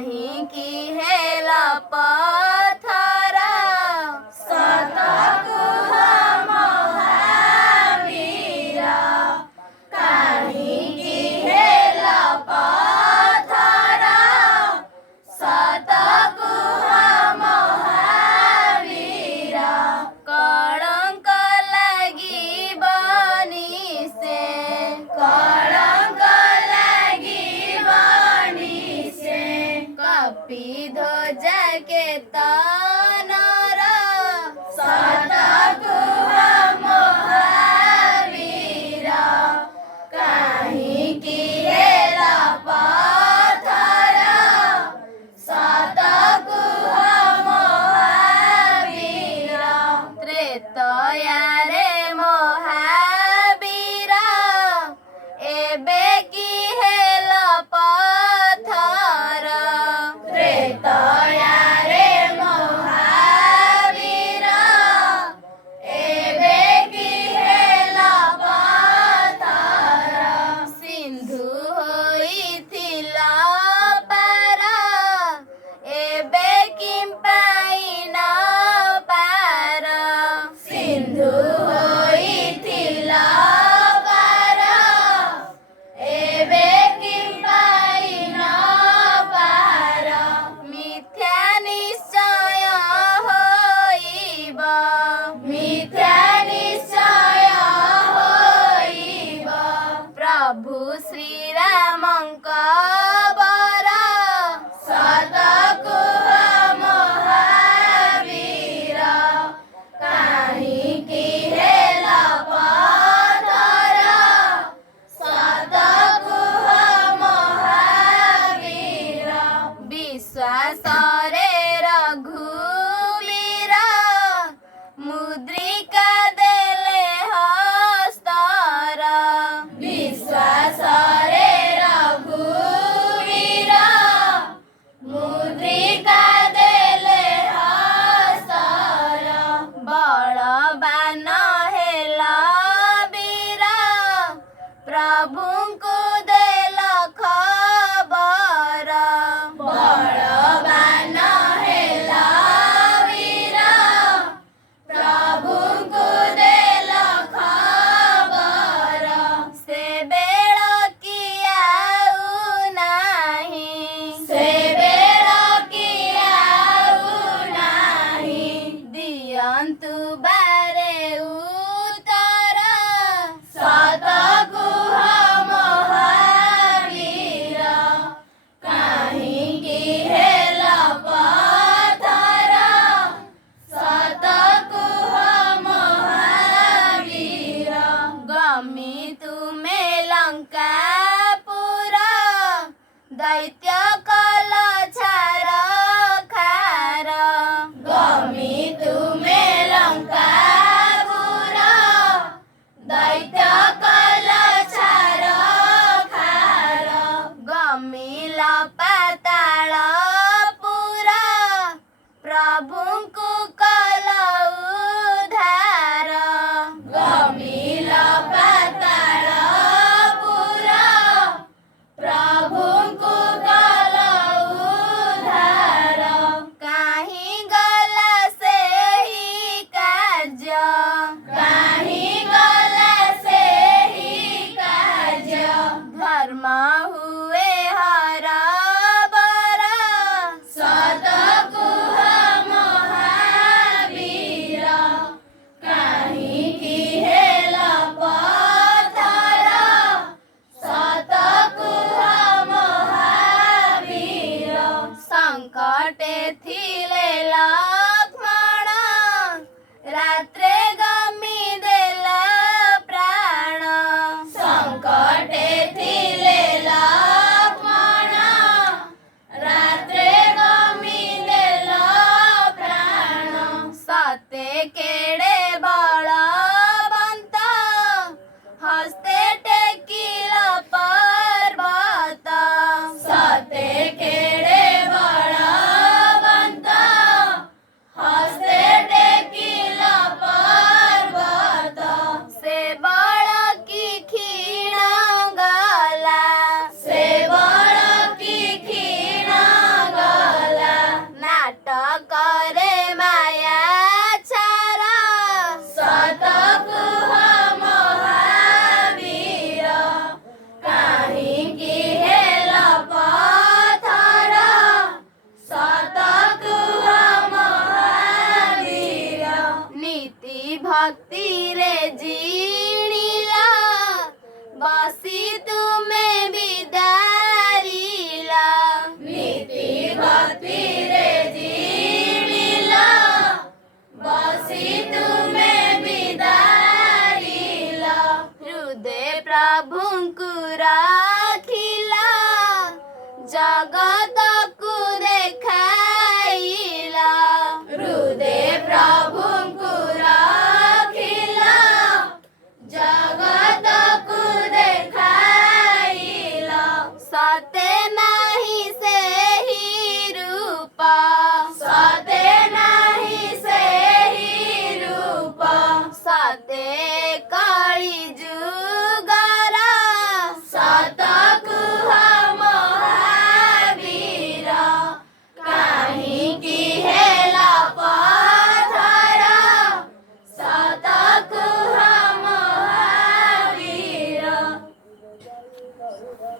काहींकी हेला पथरा सतगुह महावीरा काहींकी हेला पथरा सतगुह महावीरा कलंक लगी बनी से कलंक लगी बनी से कपि ध्वज के तनर सतगुह महावीरा काहींकी हेला पथरा सतगुह महावीरा त्रेतया रे महावीरा एबे की हेला पथरा त्रेतया रे महावीरा एबे की हेला पथरा सिंधु होइथिला पारा एबे किं पाइना पारा सिंधु होइथिला पारा एबे किं पाइना पारा मिथ्या निश्चय होइब मिथ्या निश्चय होइब प्रभु श्री रामंक बरा सतगुह महावीरा काहींकी हेला पथरा सतगुह महावीरा विश्वास रे रघुवीरा मुद्रिका देले हस्तारा विश्वास रे रघुवीरा मुद्रिका देले हस्तारा बलवान हेला वीरा प्रभुଙ୍କୁ देला खबर बलवान हेला वीरा प्रभुଙ୍କୁ देला खबर से बेळ की आउ नाही से बेळ की आउ नाही दियंतु बारे उत्तर सतगुह महावीरा काहींकी हेला पथरा सतगुह महावीरा गमी तुमे लंकापुरा दैत्य कल छार खार गमी तुमे लंकापुरा दैत्य कल छार खार गमिला पाताल पुरा प्रभुଙ୍କୁ कल उद्धार गमिला पाताल पुरा प्रभुଙ୍କୁ कल उद्धार काहीं गला सेहि कार्य काहीं गला सेहि कार्य धर्म हुए हर बरा सतगुह महावीरा काहींकी हेला पथरा सतगुह महावीरा संकटे थिले लक्ष्मण रात्रे गमी देला प्राण संकटे थिले बसी तुमे